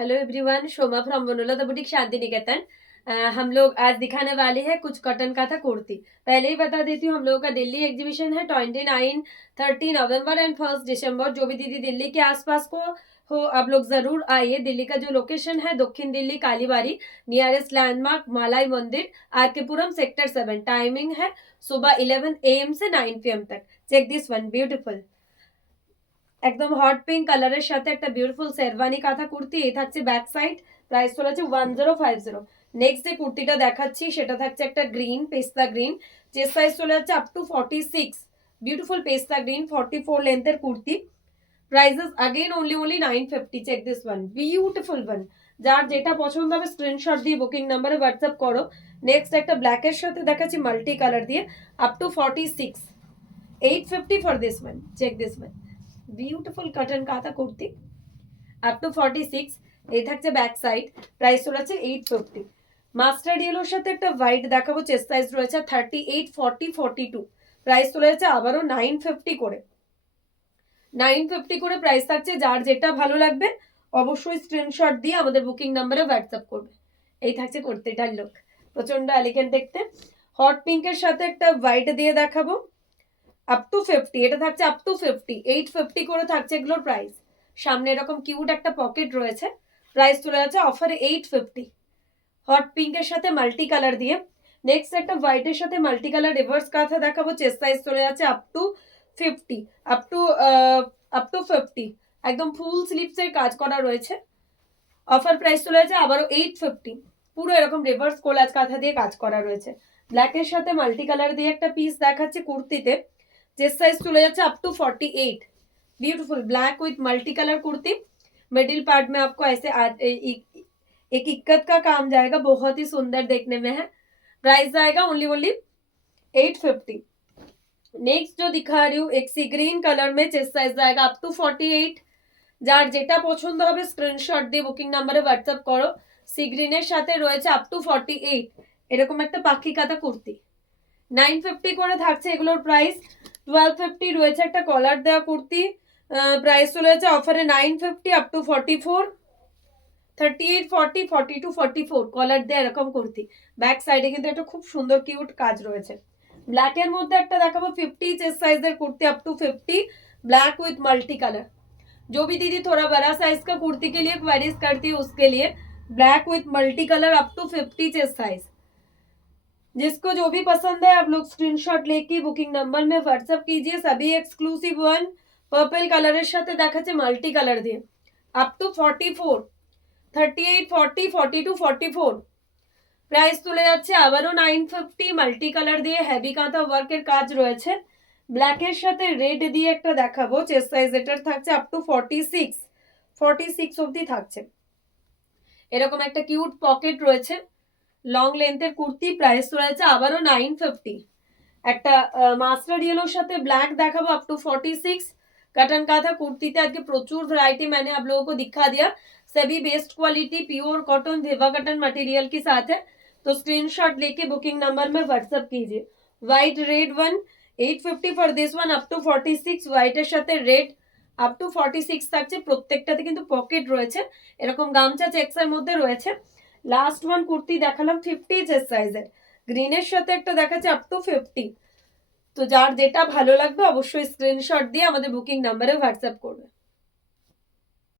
Hello everyone, Shoma from Vanola the boutique Shanti Niketan. हम लोग आज दिखाने वाले हैं कुछ कॉटन का था कुर्ती। पहले ही बता देती हूँ, हम लोगों का दिल्ली एग्जीबिशन है 29 30 नवंबर एंड 1 दिसंबर। जो भी दीदी दिल्ली के आसपास को हो, आप लोग जरूर आइए। दिल्ली का जो लोकेशन है दक्षिण दिल्ली कालीबाड़ी, नियरेस्ट लैंडमार्क मालाई मंदिर, आरकेपुरम सेक्टर 7। टाइमिंग है सुबह 11 AM से 9 PM तक। चेक दिस वन, ब्यूटीफुल একদম হট পিঙ্ক কালারের সাথে একটা বিউটিফুল শেরওয়ানি কাঁথা কুর্তি। এই থাকছে ব্যাক সাইড, প্রাইস চলেছে 1050। নেক্সট যে কুর্তিটা দেখাচ্ছি সেটা থাকছে একটা গ্রিন, পেস্তা গ্রিন। চেস্ট সাইজ চলে যাচ্ছে up to 46। Beautiful pista green 44 লেন্থের kurti. Prices again only 950। Check this one, beautiful one. যার যেটা পছন্দ হবে স্ক্রিনশট দিয়ে বুকিং নাম্বারে হোয়াটসঅ্যাপ করো। নেক্সট একটা ব্ল্যাকের সাথে দেখাচ্ছি মাল্টি কালার দিয়ে, up to 46। 850 for this one. Check this one, beautiful cotton kantha kurti up to 46। এই থাকছে ব্যাক সাইড, প্রাইস চলেছে 850। মাস্টার্ড ইয়েলোর সাথে একটা হোয়াইট দেখাবো। চেস্ট সাইজ রয়েছে 38 40 42। প্রাইস চলে যাচ্ছে আবারও 950 করে। 950 করে প্রাইস থাকছে। যার যেটা ভালো লাগবে অবশ্যই স্ক্রিনশট দিয়ে আমাদের বুকিং নাম্বারে হোয়াটসঅ্যাপ করবে। এই থাকছে কুর্তিটার লুক, প্রচন্ড এলিগেন্ট দেখতে। হট পিঙ্কের সাথে একটা হোয়াইট দিয়ে দেখাবো, আপ টু 50। এটা থাকছে আপ টু 50। 850 করে থাকছে এগুলোর প্রাইস। সামনে এরকম কিউট একটা পকেট রয়েছে। প্রাইস চলে যাচ্ছে অফারে 850। হট পিঙ্কের সাথে মাল্টি কালার দিয়ে। নেক্সট একটা হোয়াইটের সাথে মাল্টি কালার রিভার্স কাঁথা দেখাবো। চেস্ট সাইজ চলে যাচ্ছে আপ টু 50। আপ টু 50 একদম ফুল স্লিভস এর কাজ করা রয়েছে। অফার প্রাইস চলে যাচ্ছে আবারও 850। পুরো এরকম রিভার্স কোলাজ কাঁথা দিয়ে কাজ করা রয়েছে। ব্ল্যাকের সাথে মাল্টি কালার দিয়ে একটা পিস দেখাচ্ছে কুর্তিতে। चेस्ट साइज चले जाচ্ছে up to 48। Beautiful black with multi colour kurti. Middle part में आपको ऐसे एक इक्कत का काम जाएगा, बहुत ही सुंदर देखने में है। प्राइस आएगा ओनली 850। नेक्स्ट जो दिखा रही हूँ एक सी ग्रीन कलर में, चेस्ट साइज जाएगा अप टू 48। যার যেটা পছন্দ হবে স্ক্রিনশট দিয়ে বুকিং নাম্বারে হোয়াটসঅ্যাপ করো। সি গ্রিনের সাথে রয়েছে আপ টু 48। এরকম একটা পাখি কাটা কুর্তি 950 করে থাকছে এগুলোর প্রাইস। 1250 রয়েছে একটা কলার দেওয়া কুর্তি, প্রাইস চলে যাচ্ছে অফারে 950 আপ টু 44। 38 40 42 44 কলার দেওয়া এরকম কুর্তি। ব্যাক সাইডে কিন্তু একটা খুব সুন্দর কিউট কাজ রয়েছে। ব্ল্যাকের মধ্যে একটা দেখাবো 50 চেস্ট সাইজের kurti up to 50, black with multi colour. जो भी दीदी थोड़ा बड़ा साइज का कुर्ती के लिए क्वेरीज करती है उसके लिए black with multi colour up to 50 chest size. जिसको जो भी पसंद है आप लोग स्क्रीनशॉट लेके बुकिंग नंबर में व्हाट्सएप कीजिए। सभी एक्सक्लूसिव वन पर्पल कलर साथे देखाচ্ছে মাল্টি কালার দিয়ে আপ টু 44। 38 40 42 44 প্রাইস চলে যাচ্ছে আবারও 950। মাল্টি কালার দিয়ে হেভি কাঁথা ওয়ার্কের কাজ রয়েছে। ব্ল্যাকের সাথে রেড দিয়ে একটা দেখাবো। চেস্ট সাইজ এটার থাকছে আপ টু 46 অবধি থাকছে। এরকম একটা কিউট পকেট রয়েছে, লং লেন্থের কুর্তি। প্রাইস রয়েছে আবারও 950। একটা মাস্টার্ড ইয়েলোর সাথে ব্ল্যাক দেখাবো अप टू 46। कटन का था कुर्ती थे। आज के प्रचुर वैरायटी मैंने आप लोगों को दिखा दिया। सभी बेस्ट क्वालिटी प्योर कॉटन धेवा कटन मटेरियल के साथ है, तो स्क्रीनशॉट लेके बुकिंग नंबर में व्हाट्सएप कीजिए। White red one 850 for this one up to 46। হোয়াইটের সাথে রেড আপ টু 46 থাকছে। প্রত্যেকটাতে কিন্তু পকেট রয়েছে, এরকম গামছা চেকসের মধ্যে রয়েছে। লাস্ট ওয়ান কুর্তি দেখালাম 50 চেস্ট সাইজের, গ্রিনের সাথে একটা দেখাচ্ছে আপ টু 50। তো যার যেটা ভালো লাগবে অবশ্যই স্ক্রিনশট দিয়ে আমাদের বুকিং নাম্বারে হোয়াটসঅ্যাপ করবে।